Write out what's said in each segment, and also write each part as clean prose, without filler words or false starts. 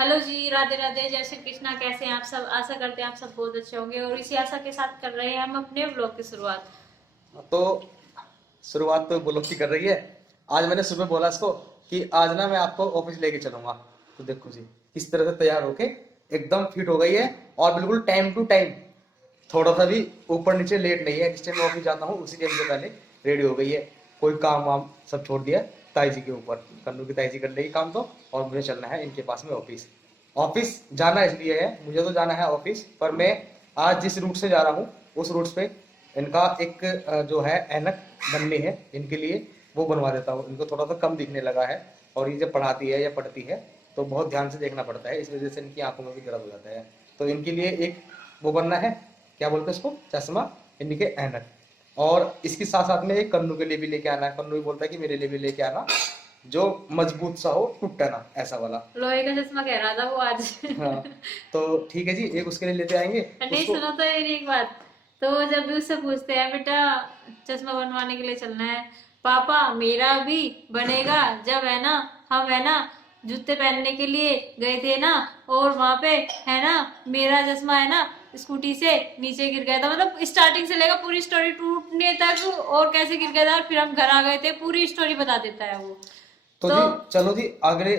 Hello जी, राधे राधे, जय श्री कृष्णा। कैसे हैं आप सब? आशा करते हैं आप सब बहुत अच्छे होंगे और इसी आशा के साथ कर रहे हैं हम अपने व्लॉग की शुरुआत। तो शुरुआत तो ब्लॉग की कर रही है। आज मैंने सुबह बोला इसको कि आज ना मैं आपको ऑफिस लेके चलूंगा। तो देखो जी किस तरह से तैयार होके एकदम फिट हो गई है और बिल्कुल टाइम टू टाइम, थोड़ा सा भी ऊपर नीचे लेट नहीं है। जिस टाइम मैं ऑफिस जाता हूँ उसी टाइम से पहले रेडी हो गई है। कोई काम वाम सब छोड़ दिया ताई जी के ऊपर। कन्नू की ताई जी कर लेगी काम तो, और मुझे चलना है इनके पास में ऑफिस। ऑफिस जाना इसलिए है, मुझे तो जाना है ऑफिस, पर मैं आज जिस रूट से जा रहा हूँ उस रूट पे इनका एक जो है ऐनक बननी है इनके लिए, वो बनवा देता हूँ। इनको थोड़ा सा कम दिखने लगा है और ये जब पढ़ाती है या पढ़ती है तो बहुत ध्यान से देखना पड़ता है, इस वजह से इनकी आंखों में भी दर्द हो जाता है। तो इनके लिए एक वो बनना है, क्या बोलते हैं इसको, चश्मा, इनके ऐनक। और इसके साथ साथ में एक कन्नू के लिए भी लेके आना है। कन्नू भी बोलता है कि मेरे लिए भी लेके आना, जो मजबूत सा हो, टूटा ना, ऐसा वाला। लोहे का चश्मा कह रहा था वो आज। हाँ, तो ठीक है जी, एक उसके लिए लेते आएंगे नहीं, उसको। सुनो तो मेरी एक बात। तो जब भी उससे पूछते हैं बेटा चश्मा बनवाने के लिए चलना है, पापा मेरा भी बनेगा। जब है ना हम है ना जूते पहनने के लिए गए थे ना, और वहां पे है ना मेरा चश्मा है ना स्कूटी से नीचे गिर गया था। मतलब स्टार्टिंग से लेकर पूरी स्टोरी टूटने तक और कैसे गिर गया था और फिर हम घर आ गए थे, पूरी स्टोरी बता देता है वो। तो तो जी चलो जी, अगले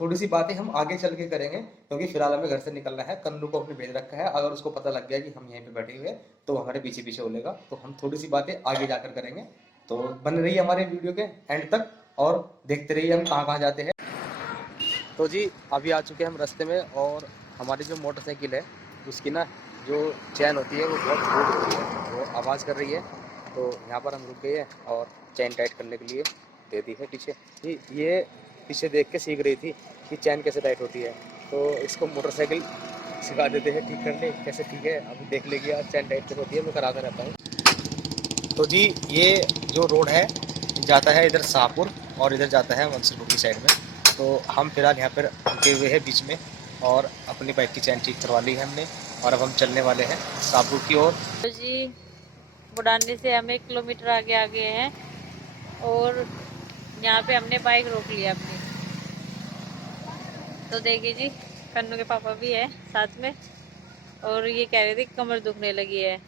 थोड़ी सी बातें हम आगे चल के करेंगे, क्योंकि फिलहाल हमें घर से निकलना है। कन्नू को अपने भेज रखा है, अगर उसको पता लग गया कि हम यहीं पे बैठे हुए हैं तो हमारे पीछे पीछे बोलेगा। तो हम थोड़ी सी बातें आगे जाकर करेंगे। तो बन रही है हमारे वीडियो के एंड तक और देखते रहिए हम कहाँ कहाँ जाते हैं। तो जी अभी आ चुके हैं हम रास्ते में, और हमारी जो मोटरसाइकिल है उसकी ना जो चैन होती है वो बहुत लूज होती है, वो आवाज़ कर रही है। तो यहाँ पर हम रुक गए हैं और चैन टाइट करने के लिए दे दी है पीछे। ये पीछे देख के सीख रही थी कि चैन कैसे टाइट होती है, तो इसको मोटरसाइकिल सिखा देते हैं ठीक करने कैसे। ठीक है, अभी देख लेगी आज चैन टाइट कैसे होती है, मैं कराता रहता हूँ। तो जी ये जो रोड है जाता है इधर शाहपुर और इधर जाता है मंसूरपुर की साइड में। तो हम फिलहाल यहाँ पर रुके हुए हैं बीच में, और अपनी बाइक की चैन ठीक करवा ली है हमने, और अब हम चलने वाले हैं शाहपुर की ओर। तो जी बुढ़ाने से हम 1 किलोमीटर आगे आ गए हैं और यहाँ पे हमने बाइक रोक लिया अपनी। तो देखिए जी कन्नू के पापा भी है साथ में, और ये कह रहे थे कमर दुखने लगी है,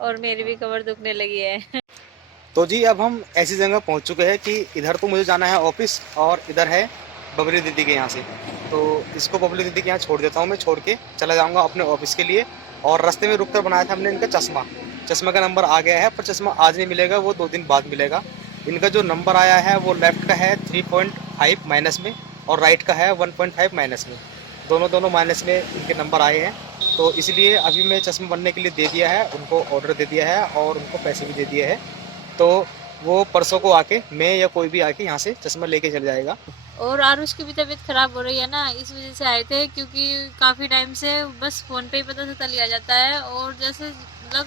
और मेरी भी कमर दुखने लगी है। तो जी अब हम ऐसी जगह पहुंच चुके हैं कि इधर तो मुझे जाना है ऑफिस, और इधर है बबली दीदी के यहाँ से। तो इसको बबली दीदी के यहाँ छोड़ देता हूँ, मैं छोड़ के चला जाऊँगा अपने ऑफिस के लिए। और रास्ते में रुक कर बनाया था हमने इनका चश्मा। चश्मा का नंबर आ गया है, पर चश्मा आज नहीं मिलेगा, वो 2 दिन बाद मिलेगा। इनका जो नंबर आया है वो लेफ्ट का है 3.5 माइनस में, और राइट का है 1.5 माइनस में। दोनों दोनों माइनस में इनके नंबर आए हैं। तो इसलिए अभी मैं चश्मा बनने के लिए दे दिया है उनको, ऑर्डर दे दिया है और उनको पैसे भी दे दिए हैं। तो वो परसों को आके, मैं या कोई भी आके यहाँ से चश्मा लेके चल जाएगा। और आरुष की भी तबीयत खराब हो रही है ना, इस वजह से आए थे, क्योंकि काफी टाइम से बस फोन पे ही पता चलता लिया जाता है, और जैसे मतलब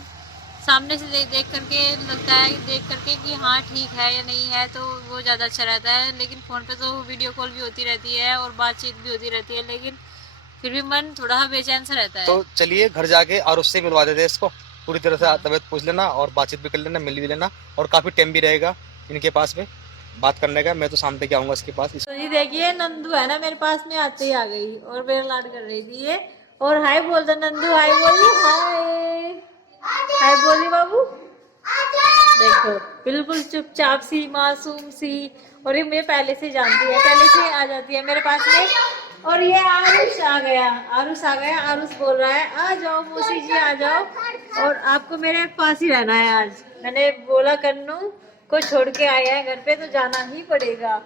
सामने से देख करके लगता है, देख करके कि हाँ ठीक है या नहीं है, तो वो ज़्यादा अच्छा रहता है। लेकिन फ़ोन पे तो वीडियो कॉल भी होती रहती है और बातचीत भी होती रहती है, लेकिन फिर भी मन थोड़ा बेचैन सा रहता है। तो चलिए घर जाके और उससे मिलवा देते हैं इसको, पूरी तरह से तबीयत पूछ लेना और बातचीत भी कर लेना, मिल भी लेना, और काफ़ी टाइम भी रहेगा इनके पास में बात करने का। मैं तो शाम तक आऊँगा इसके पास। तो ये देखिए नंदू है ना मेरे पास में आते ही आ गई और मेरा लाड कर रही थी ये। और हाय बोल दो नंदू, हाय बोली, हाय हाय बोली बाबू। देखो बिल्कुल चुपचाप सी, मासूम सी, और ये मुझे पहले से जानती है, पहले से आ जाती है मेरे पास में। और ये आरुष आ गया, आरुष आ गया, आरुष बोल रहा है आ जाओ मौसी जी आ जाओ, और आपको मेरे पास ही रहना है आज। मैंने बोला कन्नू को छोड़ के आया है घर पे तो जाना ही पड़ेगा।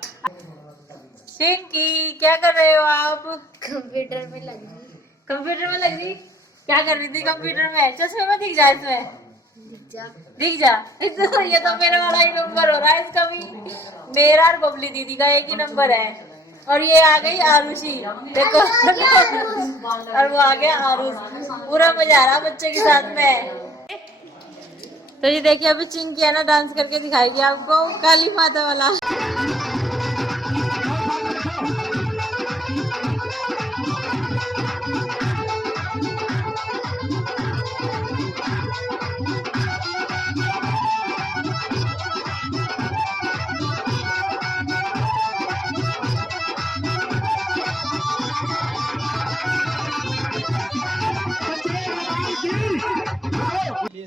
चिंकी क्या कर रहे हो आप? कंप्यूटर में लग गई। कंप्यूटर में लग गई? क्या कर रही थी कंप्यूटर में? चश्मे में दिख जाए इसमें, दिख जा। ये तो मेरे वाला ही नंबर हो रहा है, इसका भी मेरा और बबली दीदी का एक ही नंबर है। और ये आ गई आरुषी, देखो। और वो आ गया आरुष, पूरा मजा आ रहा बच्चे के साथ में। तो ये देखिए अभी चिंकी है ना डांस करके दिखाएगी आपको काली माता वाला।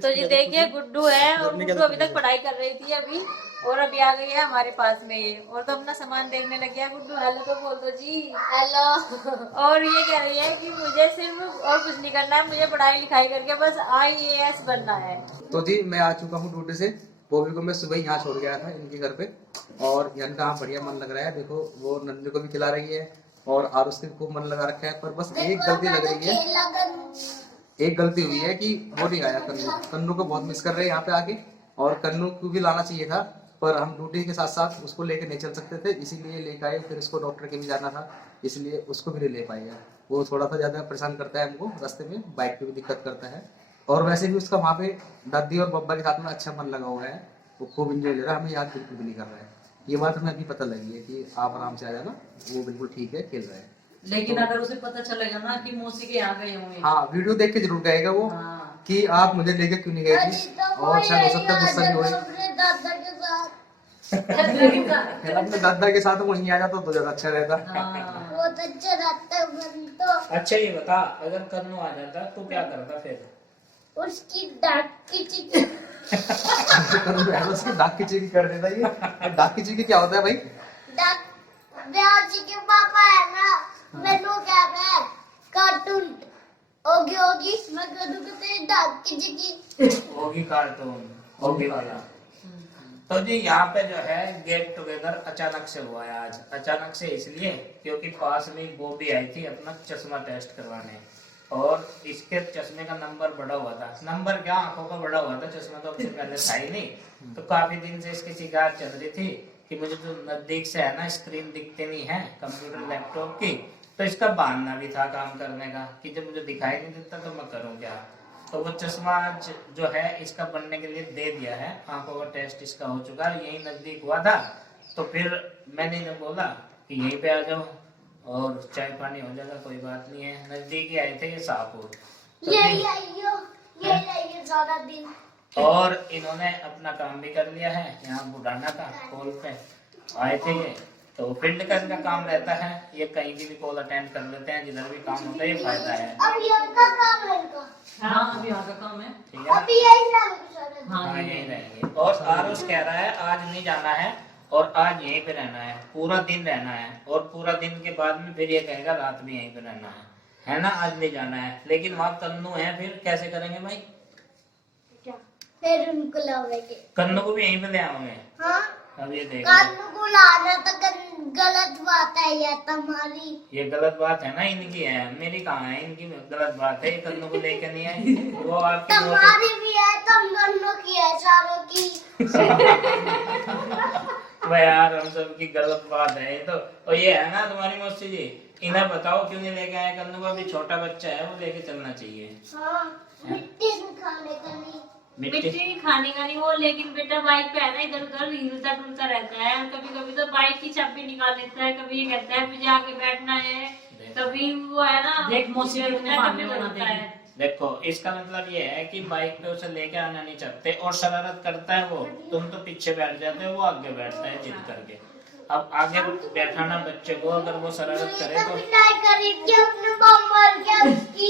तो ये देखिए गुड्डू है और गुड्डू अभी तक पढ़ाई कर रही थी अभी और अभी आ गई है हमारे पास में ये और तो अपना सामान देखने लग गया। गुड्डू हेलो तो बोल दो जी। हेलो। और ये कह रही है कि मुझे सिर्फ और कुछ नहीं करना है, मुझे पढ़ाई लिखाई करके बस IAS बनना है। तो जी मैं आ चुका हूँ ड्यूटी से। बॉबी को मैं सुबह यहाँ छोड़ गया था इनके घर पे और इनका यहाँ बढ़िया मन लग रहा है। देखो वो नन्नू को भी खिला रही है और आरुष के खूब मन लगा रखा है। पर बस एक गलती लग रही है, एक गलती हुई है कि वो नहीं आया कन्नू। कन्नू को बहुत मिस कर रहे हैं यहाँ पे आके और कन्नू को भी लाना चाहिए था पर हम ड्यूटी के साथ साथ उसको लेके नहीं चल सकते थे, इसीलिए लेके आए। फिर उसको डॉक्टर के भी जाना था इसलिए उसको भी नहीं ले पाए हैं। वो थोड़ा सा ज्यादा परेशान करता है हमको रास्ते में, बाइक पे भी दिक्कत करता है और वैसे भी उसका वहाँ पे दादी और बब्बा के साथ में अच्छा मन लगा हुआ है, वो खूब इंजॉय ले रहा है। हमें याद बिल्कुल भी नहीं कर रहा है। ये बात हमें अभी पता लगी है कि आप आराम से आ जाना, वो बिल्कुल ठीक है, खेल रहा है। लेकिन अगर उसे पता चलेगा ना कि मौसी के यहाँ गए होंगे, हाँ वीडियो देख के जरूर गएगा वो हाँ। कि आप मुझे लेके क्यों नहीं गए थे और शायद हो सकता है गुस्सा भी होए। दादा के साथ फिर अपने दादा के साथ वहीं आ जाता तो ज्यादा अच्छा रहता। हाँ। बहुत अच्छा रहता है मन तो। अच्छा ये बता, अगर कन्नू आ जाता तो क्या करता फिर? उसकी डांट की चिकी उसकी डाक की चीकी कर देता ये। डाक की चीकी क्या होता है भाई? डांट ब्याजी के पापा है ना, मैंने क्या है कार्टून ओगी ओगी मैं करूँ कहते डांट की चिकी होगी कार्टून होगी वाला। तो जी यहाँ पे जो है गेट टुगेदर अचानक से हुआ है आज। अचानक से इसलिए क्योंकि पास में बॉबी आई थी अपना चश्मा टेस्ट करवाने और इसके चश्मे का नंबर बढ़ा हुआ था। नंबर क्या, आंखों का बढ़ा हुआ था, चश्मा तो उससे पहले था ही नहीं। तो काफी दिन से इसकी शिकायत चल रही थी कि मुझे जो नजदीक से है ना स्क्रीन दिखते नहीं है कंप्यूटर लैपटॉप की, तो इसका बहाना भी था काम करने का कि जब मुझे दिखाई नहीं देता तो मैं करूँ क्या। तो वो चश्मा जो है इसका बनने के लिए दे दिया है। आंखों का टेस्ट इसका हो चुका है, यही नजदीक हुआ था। तो फिर मैंने इन्हें बोला कि यहीं पे आ जाओ और चाय पानी हो जाएगा, कोई बात नहीं है। नजदीक ही आए थे ये शाहपुर। तो ये लाइयो सारा दिन। और इन्होंने अपना काम भी कर लिया है यहाँ बुढ़ाना का। कॉल पे आए थे ये, तो फील्ड का इनका काम रहता है, ये कहीं की भी कॉल अटेंड कर लेते हैं, जिधर भी काम होता है, ये फायदा है। अब ये उनका काम है इनका। हाँ अभी यहाँ का काम है। ठीक है ना? अभी यही रहेंगे। हाँ यही रहेंगे। और आरुष कह रहा है आज नहीं जाना है और आज यहीं पे रहना है, पूरा दिन रहना है और पूरा दिन के बाद में फिर ये कहेगा रात भी यहीं पे रहना है ना? आज नहीं जाना है। लेकिन वहाँ कन्नू है, फिर कैसे करेंगे भाई? फिर उनको लाएंगे। कन्नू को भी यहीं पे ले आओगे? हाँ अब ये देखो, कानू को लाना तो गलत बात है ये तुम्हारी। ये गलत बात है ना इनकी, है मेरी कहाँ है, इनकी गलत बात है। ये कन्नू को लेकर नहीं आए, वो आपकी तुम्हारी भी है, तुम दोनों की है, सारों की। वह यार हम सब की गलत बात है ये तो। और ये है ना तुम्हारी मौसी जी, इन्हें बताओ क्यों नहीं लेके आए कन्नू को? अभी छोटा बच्चा है, वो लेके चलना चाहिए। हाँ मिट्टी से खाने का नहीं। मिट्टी खाने का नहीं वो, लेकिन बेटा बाइक पे है ना इधर उधर हिलता डुलता रहता है। कभी कभी तो बाइक की चाबी निकाल लेता है, कभी ये कहता है मुझे आगे बैठना है, कभी वो है ना देख मौसी इधर कितने उधर बहाने कभी बनाते करता हैं। है। देखो इसका मतलब ये है कि बाइक पे उसे लेके आना नहीं चाहते और शरारत करता है वो। तुम तो पीछे बैठ जाते हो, वो आगे बैठता है जिद करके। अब आगे बैठाना बच्चे को, अगर वो शरारत करे तो पिटाई करी थी अपने बम्बर के उसकी।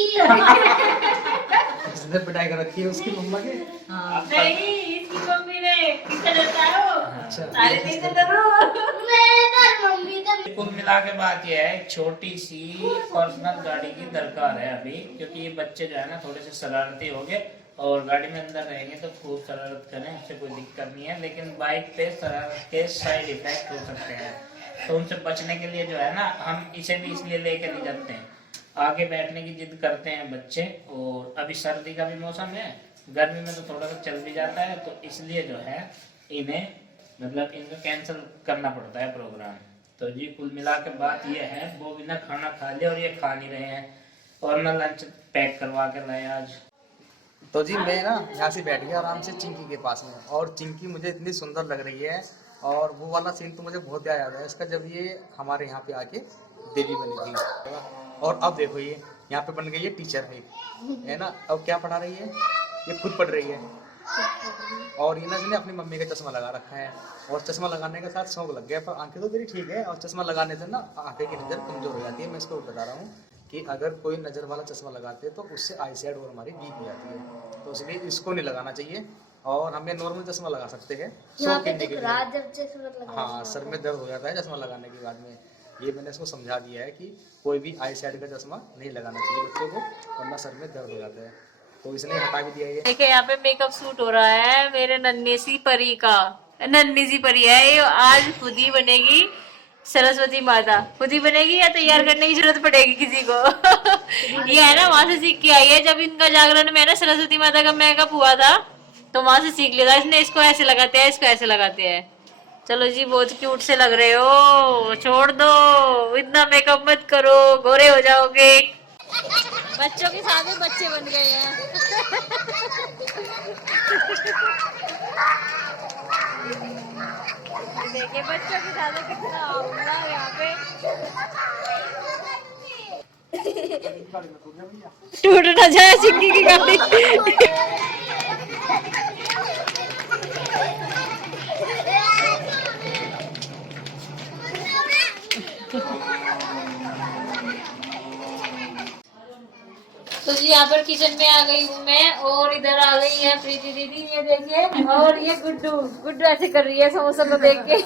इसने पिटाई कर रखी है उसकी मम्मा के। हाँ। नहीं इसकी मम्मी ने किससे डरता है वो? अच्छा सारे दिन से डरो। मेरे घर मम्मी का कुल मिला के बात ये है, एक छोटी सी पर्सनल गाड़ी की दरकार है अभी, क्योंकि ये बच्चे जो है ना थोड़े से शरारती हो गए और गाड़ी में अंदर रहेंगे तो खूब शरारत करें, उससे कोई दिक्कत नहीं है। लेकिन बाइक पे शरारत के साइड इफेक्ट हो सकते हैं, तो उनसे बचने के लिए जो है ना हम इसे भी इसलिए लेके नहीं जाते हैं। आगे बैठने की जिद करते हैं बच्चे, और अभी सर्दी का भी मौसम है, गर्मी में तो थोड़ा सा चल भी जाता है, तो इसलिए जो है इन्हें मतलब इनको कैंसिल करना पड़ता है प्रोग्राम। तो जी कुल मिला के बात ये है, वो बिना खाना खा लिया और ये खा नहीं रहे हैं, और मैं लंच पैक करवा के लाया आज। तो जी मैं ना यहाँ से बैठ गया आराम से चिंकी के पास में, और चिंकी मुझे इतनी सुंदर लग रही है, और वो वाला सीन तो मुझे बहुत याद है इसका, जब ये हमारे यहाँ पे आके देवी बनी थी। और अब देखो ये यहाँ पे बन गई है टीचर है ना। अब क्या पढ़ा रही है, ये खुद पढ़ रही है। और इना जी ने अपनी मम्मी का चश्मा लगा रखा है, और चश्मा लगाने के साथ शौक लग गया, पर आंखें तो तेरी ठीक है, और चश्मा लगाने से ना आंखें की नज़र कमजोर हो जाती है। मैं इसको बता रहा हूँ कि अगर कोई नज़र वाला चश्मा लगाते हैं तो उससे आई साइड और हमारी वीक हो जाती है, तो इसलिए इसको नहीं लगाना चाहिए। और हमें नॉर्मल चश्मा लगा सकते हैं यहाँ शौक पे करने के दिख लिए। रहा है जब चश्मा लगा हाँ, सर में दर्द हो जाता है चश्मा लगाने के बाद में। ये मैंने इसको समझा दिया है कि कोई भी आई साइड का चश्मा नहीं लगाना चाहिए बच्चों को, वरना सर में दर्द हो जाता है, तो इसने हटा भी दिया ये। देखिए यहाँ पे मेकअप सूट हो रहा है मेरे नन्ही सी परी का। नन्ही सी परी है ये, आज खुद ही बनेगी सरस्वती माता। खुद ही बनेगी या तैयार करने की जरूरत पड़ेगी किसी को? ये है ना, वहां से सीख के आई है। जब इनका जागरण में ना सरस्वती माता का मेकअप हुआ था तो वहां से सीख लिया था इसने, इसको ऐसे लगाते हैं, इसको ऐसे लगाते हैं। चलो जी, बहुत क्यूट से लग रहे हो, छोड़ दो इतना मेकअप मत करो, गोरे हो जाओगे। बच्चों के साथ में बच्चे बन गए हैं। देखिए बच्चों के साथ में कितना आऊंगा यहाँ पे। टूट ना जाए चिंकी की गाड़ी। तो जी यहाँ पर किचन में आ गई हूँ मैं, और इधर आ गई है प्रीति दीदी, ये देखिए, और ये गुड्डू गुड्डू ऐसे कर रही है समोसा को देख के।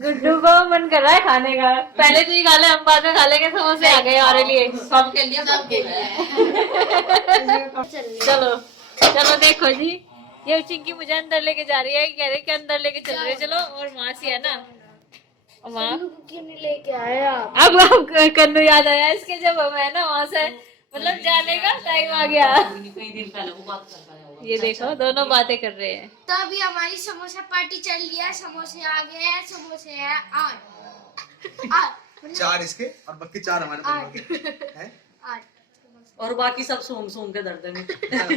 गुड्डू को मन कर रहा है खाने का। पहले तो ये खा ले, हम बाद में खा लेंगे। समोसे आ गए हमारे लिए, सबके लिए सबके लिए। चलो चलो देखो जी, ये चिंकी मुझे अंदर लेके जा रही है, कह रही कि अंदर लेके चल रहे चलो। और वहां से है ना, वहाँ क्यों नहीं लेके आया? अब कन्नू याद आया इसके, जब हम है ना वहां से मतलब जाने का टाइम आ गया। कई दिन पहले वो बात करता है वो। ये देखो दोनों बातें कर रहे हैं। तो अभी हमारी समोसा पार्टी चल रही है। समोसे आ गए हैं, समोसे हैं 8 4 इसके और बाकी 4 हमारे दोनों के हैं। 8 और बाकी सब सूंघ सूंघ के दर्द में।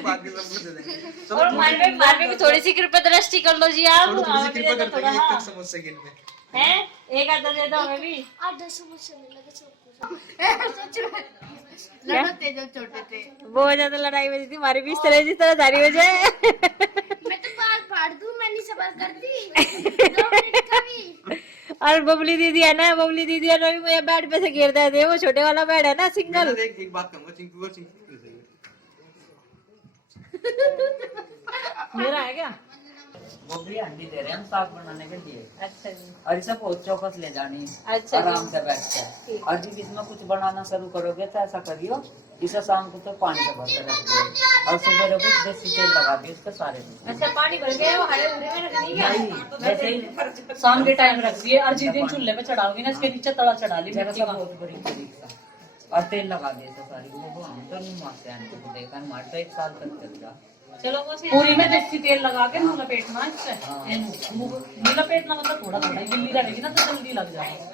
बाकी सब कुछ दे देंगे। और मार में भी थोड़ी सी कृपया दृष्टि कर लो जी आप। थोड़ी सी हमें भी कृपा दे कर दो देंगे थोड़ा, एक समोसे के लिए। हैं? एक आधा दे दो हमें भी। 8 समोसे नहीं लगे सबको। लड़ो थे जब छोटे थे। बहुत ज्यादा लड़ाई हुई थी हमारी भी, इस तरह जिस तरह धारी वजह। मैं तो बाल फाड़ दूं, मैं नहीं सबर करती 2 मिनट का भी। और बबली दीदी है ना, बबली दीदी और रवि मुझे बेड पे से गिर रहे थे। वो छोटे वाला बेड है ना सिंगल। एक बात कहूंगा, चिंकू को मेरा है क्या? वो भी अंडी दे रहे हैं हम साग बनाने के लिए। अच्छा जी। और इसे बहुत चौकस ले जानी है, अच्छा आराम जी। से बैठ कर। और जब इसमें कुछ बनाना शुरू करोगे तो ऐसा करियो, इसे शाम को तो पानी से भर के रख दियो और सुबह कुछ देसी तेल लगा दियो इसके सारे में। अच्छा, पानी भर गए वो हरे भरे में रखनी क्या? नहीं, वैसे ही शाम के टाइम रख दिए और जिस दिन चूल्हे पे चढ़ाओगी ना, इसके नीचे तला चढ़ा ली जरा मिर्ची सा का। बहुत बड़ी तरीका और तेल लगा दिए तो सारी वो हम तो नहीं मारते हैं, को देखा हमारे तो 1 साल तक चल रहा। चलो वो पूरी में देसी तेल लगा के मुंह लपेटना इससे। मुंह लपेटना मतलब थोड़ा थोड़ा गिल्ली रहेगी ना तो जल्दी लग जाएगा।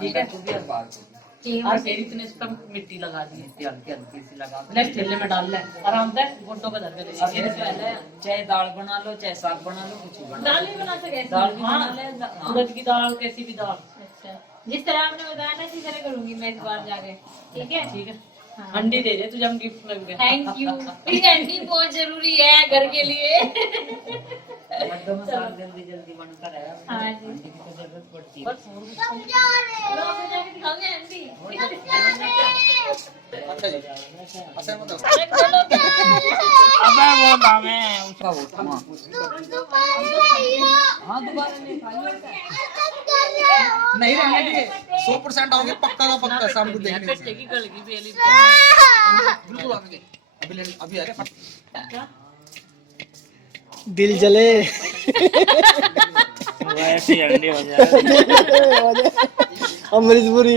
ठीक है, तू भी अब बात और फिर इतने इस पर मिट्टी लगा दी, हल्की हल्की सी लगा के नेक्स्ट ठेले में डाल ले आराम से, गुड्डों का धर के दे। अब ये पहले चाहे दाल बना लो चाहे साग बना लो, कुछ भी बना दाल लो। नहीं बना सके, दाल भी हाँ, बना ले, हाँ। उड़द की दाल, कैसी भी दाल। अच्छा, जिस तरह आपने बताया ना इसी तरह करूंगी मैं इस बार जाके। ठीक है ठीक है, अंडी दे दे तुझे हम गिफ्ट में भी। Thank you. अंडी बहुत जरूरी है घर के लिए। मर्दों में साग जल्दी जल्दी बनकर है, हाँ जी। अंडे की तो जरूरत पड़ती है। समझा रहे चलो आप जाके दिखाओगे अंडी? अच्छा जी, अच्छा मतलब अरे खोलो। अबे वो दाम है उसका वो हाँ दोबारा नहीं नहीं रहने दिए 100% आओगे पक्का का पक्का, शाम को देखने से की गल की बेली। बिल्कुल आएंगे। अभी आ रहे दिल जले ऐसी अंडे हो जाए। अमरीशपुरी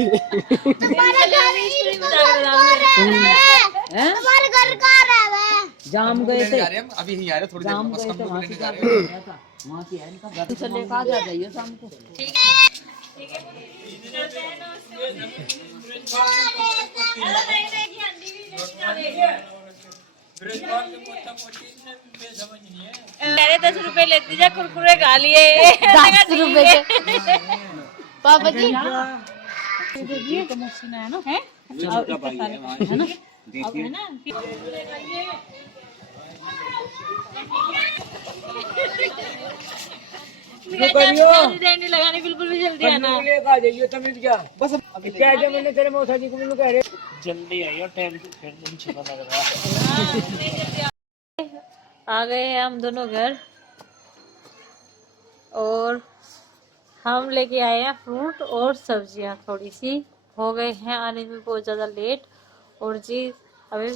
हमारे घर का रहा है। जाम गए थे, जा रहे हैं, अभी ही आ रहे हैं, थोड़ी देर जाम में बस गए हम थे लोग वहाँ लेने से जा जाके रहे हैं। आया था, वहाँ से है इनका घर से लेकर आ जाइए शाम को। मैंने 10 रुपए लेती जा, कुरकुरे खा लिए। 10 रुपए के पापा जी। ये तो मुझसे है ना, है ना, अब है ना। नहीं लगानी बिल्कुल भी, जल्दी आना। आ जाइए तमीज क्या बस क्या है मैंने तेरे मौसा जी को मैंने कह रहे जल्दी आइयो, टाइम फिर दिन सुबह लग रहा है। आ गए हैं हम दोनों घर, और हम लेके आए हैं फ्रूट और सब्जियां। थोड़ी सी हो गए हैं आने में बहुत ज़्यादा लेट। और जी अभी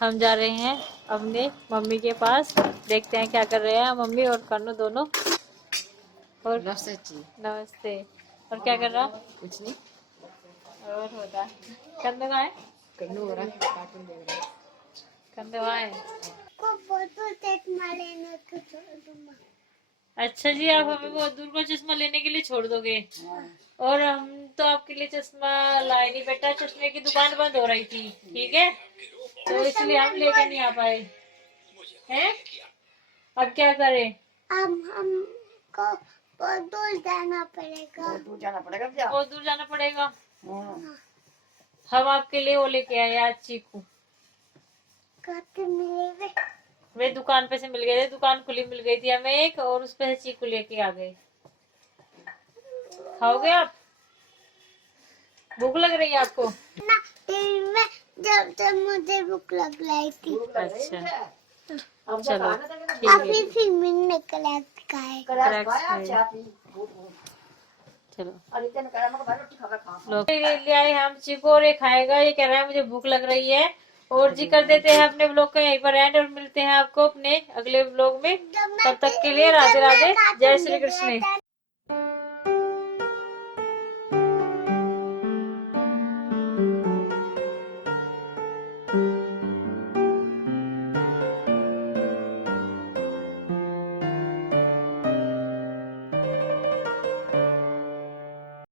हम जा रहे हैं अपने मम्मी के पास, देखते हैं क्या कर रहे हैं मम्मी और कन्नू दोनों। और नमस्ते। और क्या कर रहा? कुछ नहीं और होता कन्नू कहाँ है? कन्नू हो रहा है कार्टून देख रहा है कन्नू कहाँ है? को फोटो चश्मा लेने को छोड़ दूंगा। अच्छा जी, आप हमें बहुत दूर को चश्मा लेने के लिए छोड़ दोगे? और हम तो आपके लिए चश्मा लाए नहीं बेटा, चश्मे की दुकान बंद हो रही थी, ठीक है, तो इसलिए हम लेके नहीं आ पाए हैं। अब क्या करें? हमको बहुत दूर जाना पड़ेगा। दूर जाना पड़ेगा क्या बहुत दूर जाना पड़ेगा। हाँ। हम आपके लिए वो लेके आए आज चीकू। काटे मिलेंगे। वे दुकान पे से मिल गए थे, दुकान खुली मिल गई थी हमें एक, और उस पे से चीकू लेके आ गए। खाओगे आप? भूख लग रही है आपको? ना टीवी में जब जब मुझे भूख लग रही थी। अच्छा चलो ठीक है, अभी फिल्म में कलेक्ट खाए। चलो लोग ले आए हम चीकू, और ये खाएगा, ये कह रहा है मुझे भूख लग रही है। और जी कर देते हैं अपने ब्लॉग का यहीं पर एंड, और मिलते हैं आपको अपने अगले ब्लॉग में। तब तक के लिए राधे राधे, जय श्री कृष्ण।